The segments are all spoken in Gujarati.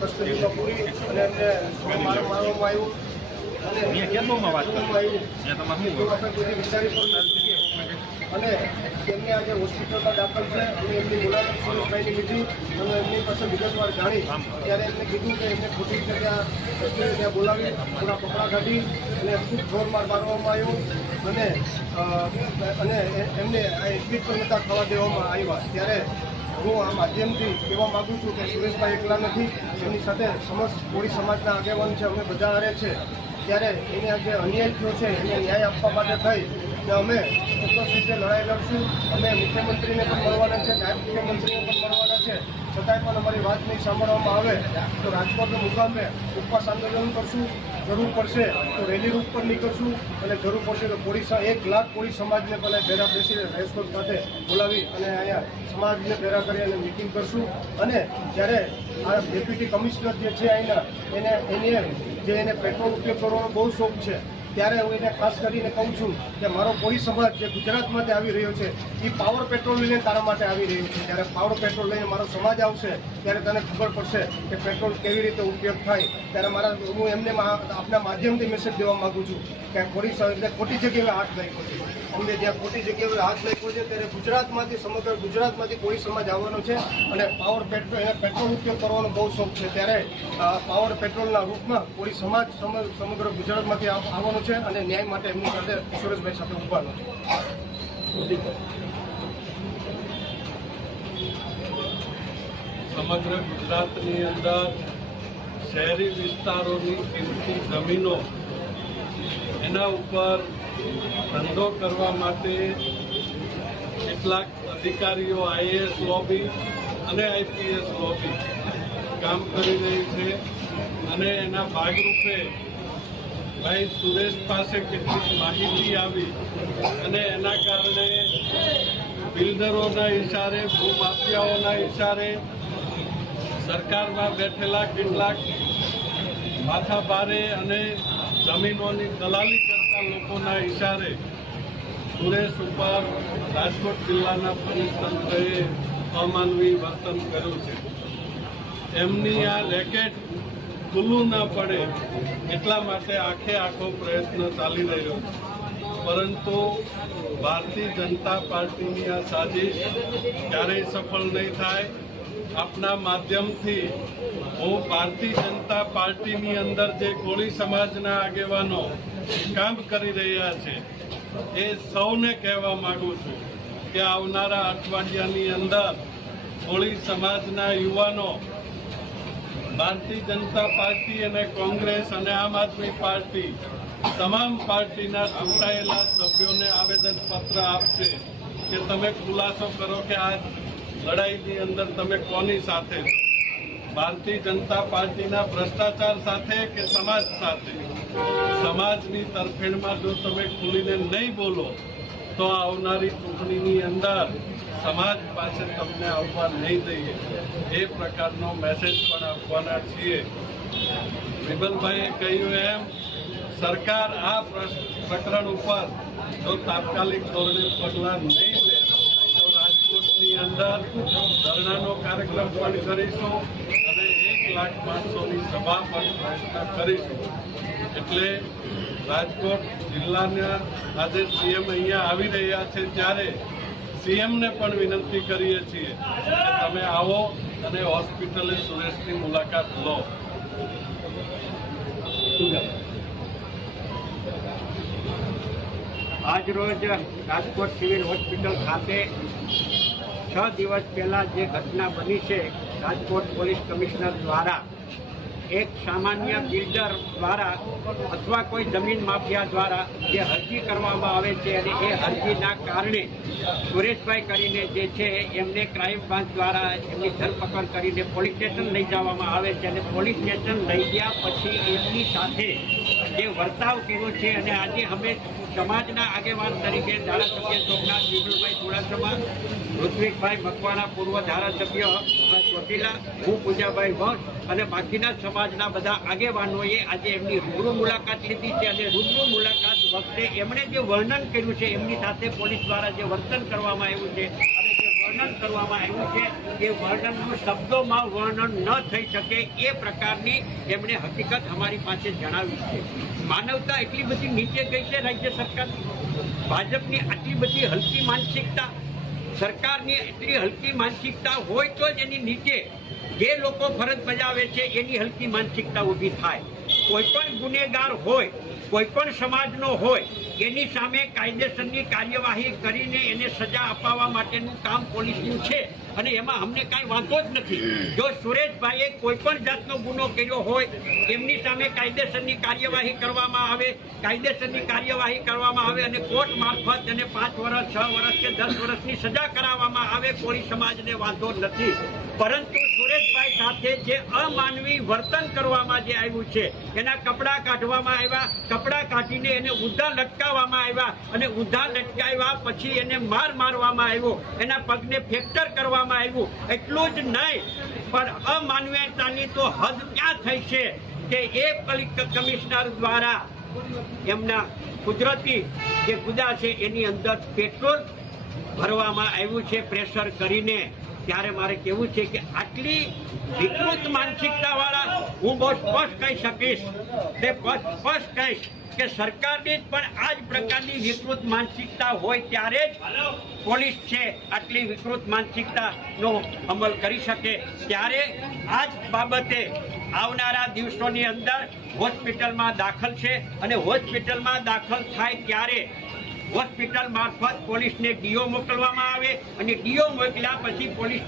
કસ્ટડીમાં પૂરી અને એમને મારવામાં આવ્યું અને અને એમને આજે હોસ્પિટલમાં દાખલ છે અને એમની મુલાકાત સુરેશભાઈની લીધી અને એમની પાસે વિગતવાર જાણી ત્યારે એમને કીધું કે એમને ખોટી રીતે ત્યાં બોલાવી પૂરા કપડાં કાઢી અને ખૂબ જોરમાર મારવામાં આવ્યું અને એમને એડમિટ પણ નહોતા થવા દેવામાં આવ્યા ત્યારે હું આ માધ્યમથી કહેવા માગું છું કે સુરેશભાઈ એકલા નથી, એમની સાથે સમસ્ત કોળી સમાજના આગેવાન છે, અમે બધા હારે છે. ત્યારે એને જે અન્યાય થયો છે એને ન્યાય આપવા માટે થઈ ને અમે ચોક્કસ રીતે લડાઈ લડશું. અમે મુખ્યમંત્રીને પણ મળવાના છે, નાયબ મુખ્યમંત્રીને પણ મળવાના છે. છતાંય પણ અમારી વાત નહીં સાંભળવામાં આવે તો રાજકોટના મુકામે ઉપવાસ આંદોલન કરશું. જરૂર પડશે તો રેલી રૂટ પર નીકળશું અને જરૂર પડશે તો 1 લાખ કોળી સમાજને પહેલાં ભેરા બેસીને રાજકોટ ખાતે બોલાવી અને અહીંયા સમાજને ભેરા કરી અને મિટિંગ કરશું. અને જ્યારે આ ડેપ્યુટી કમિશનર જે છે અહીંના એને પેટ્રોલ ઉપયોગ કરવાનો બહુ શોખ છે ત્યારે હું એને ખાસ કરીને કહું છું કે મારો કોળી સમાજ જે ગુજરાત માટે આવી રહ્યો છે એ પાવર પેટ્રોલ લઈને તારા માટે આવી રહ્યું છે. જ્યારે પાવર પેટ્રોલ લઈને મારો સમાજ આવશે ત્યારે તને ખબર પડશે કે પેટ્રોલ કેવી રીતે ઉપયોગ થાય. ત્યારે હું એમને આપના માધ્યમથી મેસેજ દેવા માગું છું કે ખોટી જગ્યાએ હાથ નાખ્યો છે. અમને જ્યાં ખોટી જગ્યાએ હાથ નાખ્યો છે ત્યારે ગુજરાતમાંથી સમગ્ર ગુજરાતમાંથી કોળી સમાજ આવવાનો છે અને પેટ્રોલ ઉપયોગ કરવાનો બહુ શોખ છે. ત્યારે પાવર પેટ્રોલના રૂપમાં કોળી સમાજ સમગ્ર ગુજરાતમાંથી આવવાનો છે અને ન્યાય માટે એમની સાથે સુરેશભાઈ સાથે ઉભાનો છે. સમગ્ર ગુજરાતની અંદર શહેરી વિસ્તારોની કિંમતી જમીનો એના ઉપર ધંધો કરવા માટે કેટલાક અધિકારીઓ આઈએએસ લોબી અને આઈપીએસ લોબી કામ કરી રહી છે અને એના ભાગરૂપે ભાઈ સુરેશ પાસે કેટલીક માહિતી આવી અને એના કારણે બિલ્ડરોના ઇશારે, ભૂમાફિયાઓના ઇશારે, સરકારમાં બેઠેલા કેટલાક માથાભારે અને જમીનોની દલાલી કરતા લોકોના ઇશારે સુરેશ ઉપર રાજકોટ જિલ્લાના પોલીસ તંત્રએ અમાનવી વર્તન કર્યું છે. એમની આ રેકેટ ખુલ્લું ન પડે એટલા માટે આખો પ્રયત્ન ચાલી રહ્યો છે. પરંતુ ભારતીય જનતા પાર્ટીની આ સાજિશ ક્યારેય સફળ નહીં થાય. આપના માધ્યમથી હું ભારતીય જનતા પાર્ટીની અંદર જે કોળી સમાજના આગેવાનો કામ કરી રહ્યા છે એ સૌને કહેવા માંગુ છું કે આવનારા અઠવાડિયાની અંદર કોળી સમાજના યુવાનો ભારતીય જનતા પાર્ટી અને કોંગ્રેસ અને આમ આદમી પાર્ટી તમામ પાર્ટીના ચૂંટાયેલા સભ્યોને આવેદનપત્ર આપશે કે તમે ખુલાસો કરો કે આ લડાઈની અંદર તમે કોની સાથે છો, ભારતીય જનતા પાર્ટીના ભ્રષ્ટાચાર સાથે કે સમાજ સાથે. સમાજની તરફેણમાં જો તમે ખુલીને નહીં બોલો તો આવનારી ચૂંટણીની અંદર સમાજ પાસે તમને આવવા નહીં દઈએ એ પ્રકારનો મેસેજ પણ આપવાના છીએ. વિમલભાઈએ કહ્યું એમ સરકાર આ પ્રકરણ ઉપર જો તાત્કાલિક ધોરણે પગલાં નહીં લે તો રાજકોટની અંદર ધરણાનો કાર્યક્રમ પણ કરીશું અને 1 લાખ માણસોની સભા પણ પ્રયત્ન કરીશું. એટલે રાજકોટ જિલ્લાના આજે સીએમ અહીંયા આવી રહ્યા છે ત્યારે સીએમને પણ વિનંતી કરીએ છીએ કે તમે આવો અને હોસ્પિટલે સુરેશની મુલાકાત લો. આજરોજ રાજકોટ સિવિલ હોસ્પિટલ ખાતે 6 દિવસ પહેલાં જે ઘટના બની છે, રાજકોટ પોલીસ કમિશનર દ્વારા એક સામાન્ય બિલ્ડર દ્વારા અથવા કોઈ જમીન માફિયા દ્વારા જે અરજી કરવામાં આવે છે અને એ અરજીના કારણે સુરેશભાઈ કરીને જે છે એમને ક્રાઇમ બ્રાન્ચ દ્વારા એમની ધરપકડ કરીને પોલીસ સ્ટેશન લઈ જવામાં આવે છે અને પોલીસ સ્ટેશન લઈ ગયા પછી એમની સાથે જે વર્તાવ કર્યો છે અને આજે અમે સમાજના આગેવાન તરીકે ધારાસભ્ય સોમનાથ વિમલભાઈ ચુડાસમા, ઋત્વિકભાઈ મકવાણા પૂર્વ ધારાસભ્ય ચોટીલા, હું પૂજાભાઈ ભટ્ટ અને બાકીના સમાજના બધા આગેવાનોએ આજે એમની રૂબરૂ મુલાકાત લીધી છે અને રૂબરૂ મુલાકાત વખતે એમણે જે વર્ણન કર્યું છે એમની સાથે પોલીસ દ્વારા જે વર્તન કરવામાં આવ્યું છે અને જે વર્ણન કરવામાં આવ્યું છે એ વર્ણનનું શબ્દોમાં વર્ણન ન થઈ શકે એ પ્રકારની એમણે હકીકત અમારી પાસે જણાવી છે. માનવતા એટલી બધી નીચે ગઈ છે રાજ્ય સરકારની, ભાજપની આટલી બધી હલકી માનસિકતા, સરકારની એટલી હલકી માનસિકતા હોય તો જ એની નીચે જે લોકો ફરજ બજાવે છે એની હલકી માનસિકતા ઊભી થાય. કોઈ પણ ગુનેગાર હોય, કોઈ પણ સમાજનો હોય, એની સામે કાયદેસરની કાર્યવાહી કરીને એને સજા અપાવવા માટેનું કામ પોલીસનું છે અને એમાં અમને કાંઈ વાંધો જ નથી. જો સુરેશભાઈએ કોઈ પણ જાતનો ગુનો કર્યો હોય એમની સામે કાયદેસરની કાર્યવાહી કરવામાં આવે, કાયદેસરની કાર્યવાહી કરવામાં આવે અને કોર્ટ મારફત એને 5 વર્ષ, 6 વર્ષ કે 10 વર્ષની સજા કરાવવામાં આવે, કોઈ સમાજને વાંધો નથી. પરંતુ સુરેશભાઈ સાથે જે અમાનવી વર્તન કરવામાં જે આવ્યું છે, એના કપડાં કાઢવામાં આવ્યા, કપડાં કાઢીને એને ઊંધા લટકાવવામાં આવ્યા અને ઊંધા લટકાવ્યા પછી એને મારવામાં આવ્યો, એના પગને ફ્રેક્ચર કરવામાં આવ્યું. એટલું જ નહીં પણ અમાનવીયતાની તો હદ ક્યાં થઈ છે કે એ કમિશનર દ્વારા એમના કુદરતી જે ગુદા છે એની અંદર પેટ્રોલ ભરવામાં આવ્યું છે પ્રેશર કરીને. ત્યારે મારે કહેવું છે કે આટલી વિકૃત માનસિકતા વાળા હું બહુ સ્પષ્ટ કહી શકીશ, તે સ્પષ્ટ કહીશ કે સરકારની પણ આ જ પ્રકારની વિકૃત માનસિકતા હોય ત્યારે જ પોલીસ છે આટલી વિકૃત માનસિકતાનો અમલ કરી શકે. ત્યારે આ જ બાબતે આવનારા દિવસોની અંદર હોસ્પિટલમાં દાખલ છે અને હોસ્પિટલમાં દાખલ થાય ત્યારે હોસ્પિટલ મારફત પોલીસને ડીઓ મોકલવામાં આવે અને ડીઓ મોકલ્યા પછી પોલીસ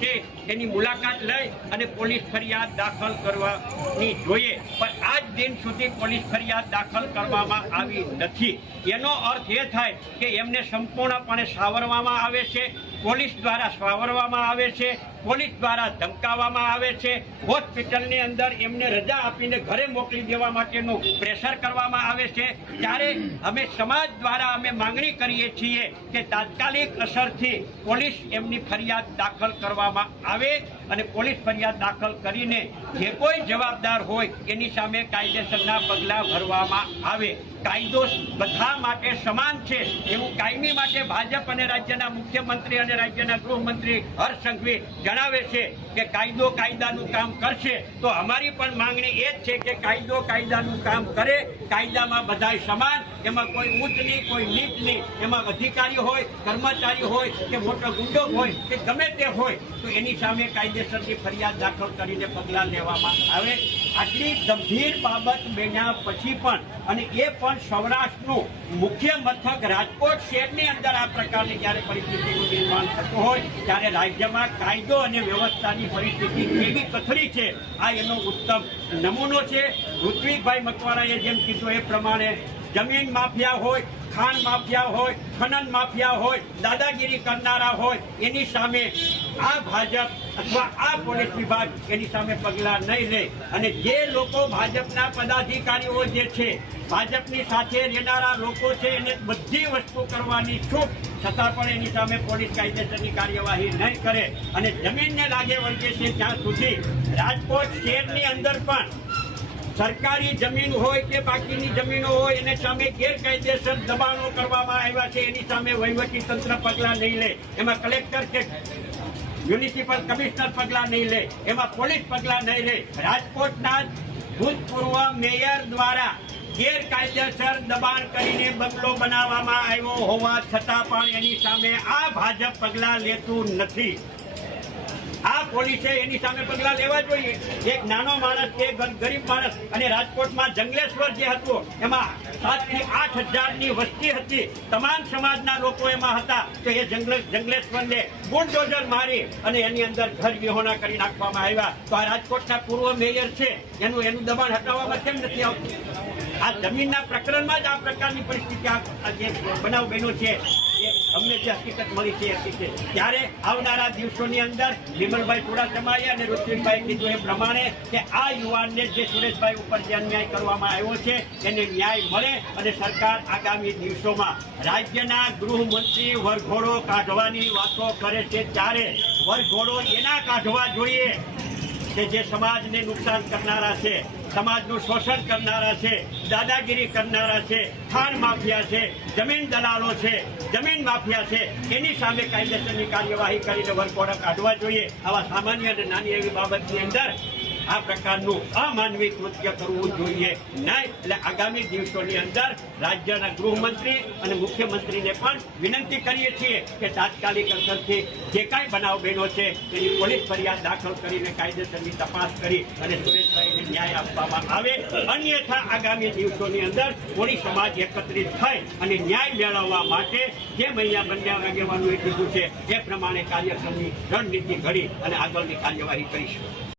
છે એની મુલાકાત લઈ અને પોલીસ ફરિયાદ દાખલ કરવાની જોઈએ. પણ આજ દિન સુધી પોલીસ ફરિયાદ દાખલ કરવામાં આવી નથી. એનો અર્થ એ થાય કે એમને સંપૂર્ણપણે સાવરવામાં આવે છે, પોલીસ દ્વારા સાવરવામાં આવે છે, પોલીસ દ્વારા ધમકાવવામાં આવે છે, હોસ્પિટલની અંદર એમને રજા આપીને ઘરે મોકલી દેવા માટેનું પ્રેશર કરવામાં આવે છે. ત્યારે અમે સમાજ દ્વારા અમે માંગણી કરીએ છીએ કે તાત્કાલિક અસરથી પોલીસ એમની ફરિયાદ દાખલ કરવામાં આવે અને પોલીસ ફરિયાદ દાખલ કરીને જે કોઈ જવાબદાર હોય એની સામે કાયદેસરના પગલાં ભરવામાં આવે. કાયદો બધા માટે સમાન છે એવું કાયમી માટે ભાજપ અને રાજ્યના મુખ્યમંત્રી અને રાજ્યના ગૃહમંત્રી હર્ષ સંઘવી જણાવે છે કે કાયદો કાયદાનું કામ કરશે. તો અમારી પણ માંગણી એ જ છે કે કાયદો કાયદાનું કામ કરે, કાયદામાં બધાય સમાન, એમાં કોઈ ઊંચ નહીં, કોઈ નીચ નહીં, એમાં અધિકારી હોય, કર્મચારી હોય કે મોટો ગુંડો હોય કે ગમે તે હોય તો એની સામે કાયદેસરની ફરિયાદ દાખલ કરીને પગલાં લેવામાં આવે. આટલી ગંભીર બાબત બન્યા પછી પણ અને એ પણ સૌરાષ્ટ્રનું મુખ્ય મથક રાજકોટ શહેરની અંદર આ પ્રકારની જ્યારે પરિસ્થિતિનું નિર્માણ થતું હોય ત્યારે રાજ્યમાં કાયદો અને વ્યવસ્થાની પરિસ્થિતિ કેવી કથળી છે આ એનો ઉત્તમ નમૂનો છે. ઋત્વિકભાઈ મકવાણાએ જેમ કીધું એ પ્રમાણે જમીન માફિયા હોય, ખાણ માફિયા હોય, ખનન માફિયા હોય, દાદાગીરી કરનારા હોય એની સામે આ ભાજપ અથવા આ પોલીસ વિભાગ એની સામે પગલાં નહીં લે અને જે લોકો ભાજપના પદાધિકારીઓ જે છે, ભાજપની સાથે રહેનારા લોકો છે એને બધી વસ્તુ કરવાની છૂટ છતાં પણ એની સામે પોલીસ કાયદેસરની કાર્યવાહી નહીં કરે અને જમીનને લાગે વળગે છે ત્યાં સુધી રાજકોટ શહેરની અંદર પણ સરકારી જમીન હોય કે બાકીની જમીનો હોય એને સામે ગેરકાયદેસર દબાણો કરવામાં આવ્યા છે એની સામે વહીવટી તંત્ર પગલાં નહીં લે, એમાં કલેક્ટર કે મ્યુનિસિપલ કમિશનર પગલાં નહીં લે, એમાં પોલીસ પગલાં નહીં લે. રાજકોટના ભૂતપૂર્વ મેયર દ્વારા ગેરકાયદેસર દબાણ કરીને બંગલો બનાવવામાં આવ્યો હોવા છતાં પણ એની સામે આ ભાજપ પગલાં લેતું નથી. આ પોલીસે એની સામે પગલાં લેવા જોઈએ. એક નાનો માણસ કે ગરીબ માણસ અને રાજકોટમાં જંગલેશ્વર જે હતું એમાં 7 થી 8 હજારની વસ્તી હતી, તમામ સમાજના લોકો એમાં હતા તો એ જંગલેશ્વરને બુલડોઝર મારી અને એની અંદર ઘર વિહોણા કરી નાખવામાં આવ્યા. તો આ રાજકોટના પૂર્વ મેયર છે એનું દબાણ હટાવવામાં કેમ નથી આવતું? આ જમીનના પ્રકરણમાં જ આ પ્રકારની પરિસ્થિતિ જે બનાવ બન્યો છે અમને જે હકીકત મળી છે હકીકત. ત્યારે આવનારા દિવસોની અંદર વિમલભાઈ ચુડાસમાએ અને ઋત્વિકભાઈ કીધું એ પ્રમાણે કે આ યુવાનને જે સુરેશભાઈ ઉપર જે અન્યાય કરવામાં આવ્યો છે એને ન્યાય મળે અને સરકાર આગામી દિવસોમાં રાજ્યના ગૃહમંત્રી વરઘોડો કાઢવાની વાતો કરે છે ત્યારે વરઘોડો એના કાઢવા જોઈએ કે જે સમાજને નુકસાન કરનારા છે, સમાજનું શોષણ કરનારા છે, દાદાગીરી કરનારા છે, ખાણ માફિયા છે, જમીન દલાલો છે, જમીન માફિયા છે, એની સામે કાયદેસરની કાર્યવાહી કરીને વરઘોડા કાઢવા જોઈએ. આવા સામાન્ય અને નાની એવી બાબતની અંદર આ પ્રકારનું અમાનવી કૃત્ય કરવું જોઈએ નહીં. એટલે આગામી દિવસોની અંદર રાજ્યના ગૃહમંત્રી અને મુખ્યમંત્રીને પણ વિનંતી કરીએ છીએ કે તાત્કાલિક અસરથી જે કાંઈ બનાવ બન્યો છે તેની પોલીસ ફરિયાદ દાખલ કરીને કાયદેસરની તપાસ કરી અને સુરેશભાઈને ન્યાય આપવામાં આવે. અન્યથા આગામી દિવસોની અંદર કોળી સમાજ એકત્રિત થઈ અને ન્યાય મેળવવા માટે જે મહિલા બંને આગેવાનોએ કીધું છે એ પ્રમાણે કાર્યક્રમની રણનીતિ ઘડી અને આગળની કાર્યવાહી કરીશું.